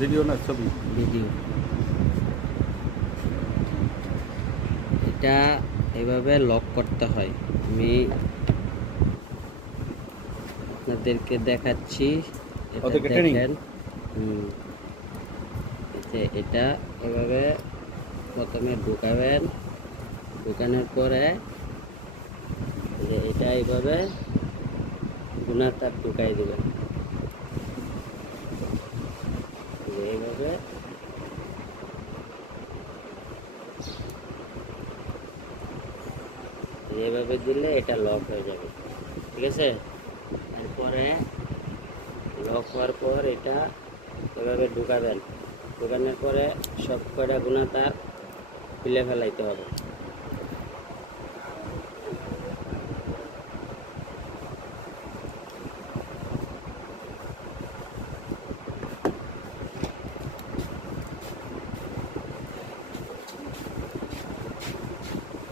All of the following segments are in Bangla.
ভিডিও না ছবি? ভিডিও। এটা এভাবে লক করতে হয়। আমি আপনাদেরকে দেখাচ্ছি। এটা ওদেরকে ট্রেনিং? দেখেন। এটা এভাবে প্রথমে ঢুকাবেন, ঢুকানোর পরে যে এটা এইভাবে গুনার তার ঢুকাই দেবেন, এইভাবে এইভাবে দিলে এটা লক হয়ে যাবে। ঠিক আছে, এরপরে লক হওয়ার পর এটা এভাবে ঢুকাবেন, ঢুকানোর পরে সব কয়টা গুণা তার খুলে ফেলাইতে হবে।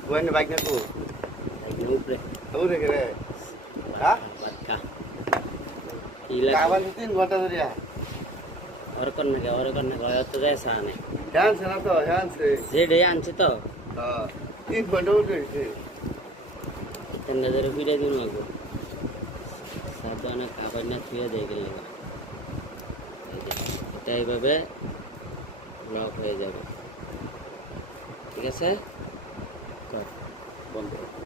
Bukan baiknya tuh. Lagi upre Tahu deh kira. Hah? বাটকা ইলা Kawan itu gua tahu dia. ওর কন্যা অত যায় সানে Jangan sana tuh, jangan sih. যে ডে আনছি তো Ini gua udah sih. তেনাদের ফিরে দিন লাগবো। সাবধানে কাগজ না ছুঁয়ে দিয়ে গেলে এটা এইভাবে লক হয়ে যাবে। ঠিক আছে, বন্ধ।